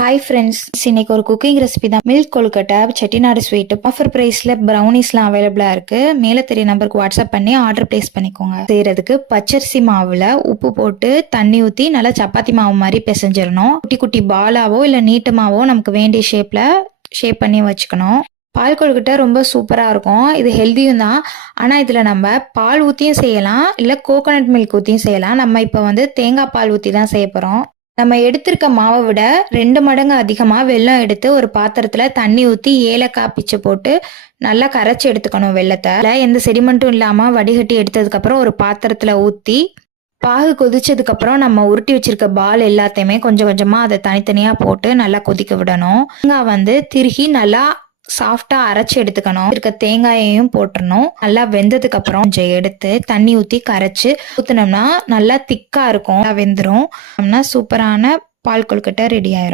Hi friends, இன்னைக்கு ஒரு cooking recipe தான். மில்க் கொழுக்கட்டை செட்டிநாடு ஸ்வீட் ஆஃபர் பிரைஸ்ல ப்ரௌனிஸ்லாம் அவைலபிளா இருக்கு. மேலே தெரிய நம்பருக்கு வாட்ஸ்அப் பண்ணி ஆர்டர் பிளேஸ் பண்ணிக்கோங்க. செய்யறதுக்கு பச்சரிசி மாவுல உப்பு போட்டு தண்ணி ஊற்றி நல்லா சப்பாத்தி மாவு மாதிரி பிசைஞ்சிடணும். குட்டி குட்டி பாலாவோ இல்லை நீட்டமாவோ நமக்கு வேண்டிய ஷேப் பண்ணி வச்சுக்கணும். பால் கொழுக்கட்டை ரொம்ப சூப்பராக இருக்கும். இது ஹெல்த்தியும் தான். ஆனால் இதில் நம்ம பால் ஊற்றியும் செய்யலாம், இல்லை கோகோனட் மில்க் ஊற்றியும் செய்யலாம். நம்ம இப்போ தேங்காய் பால் ஊற்றி தான் செய்ய போகிறோம். நம்ம எடுத்திருக்க மாவை விட 2 மடங்கு அதிகமாக வெல்லம் எடுத்து ஒரு பாத்திரத்தில் தண்ணி ஊற்றி ஏலக்காய் பிச்சு போட்டு நல்லா கரைச்சி எடுத்துக்கணும். வெல்லத்தை எந்த செடிமெண்ட்டும் இல்லாமல் வடிகட்டி எடுத்ததுக்கப்புறம் ஒரு பாத்திரத்தில் ஊற்றி பாகு கொதிச்சதுக்கப்புறம் நம்ம உருட்டி வச்சிருக்க பால் எல்லாத்தையுமே கொஞ்சம் கொஞ்சமாக அதை தனித்தனியாக போட்டு நல்லா கொதிக்க விடணும். தேங்காய் திருகி நல்லா சாஃப்டாக அரைச்சி எடுத்துக்கணும். இருக்க தேங்காயையும் போட்டுடணும். நல்லா வெந்ததுக்கு அப்புறம் கொஞ்சம் எடுத்து தண்ணி ஊற்றி கரைச்சி ஊற்றினோம்னா நல்லா திக்காக இருக்கும். வெந்துடும். சூப்பரான பால் கொழுக்கட்டை ரெடி ஆயிரும்.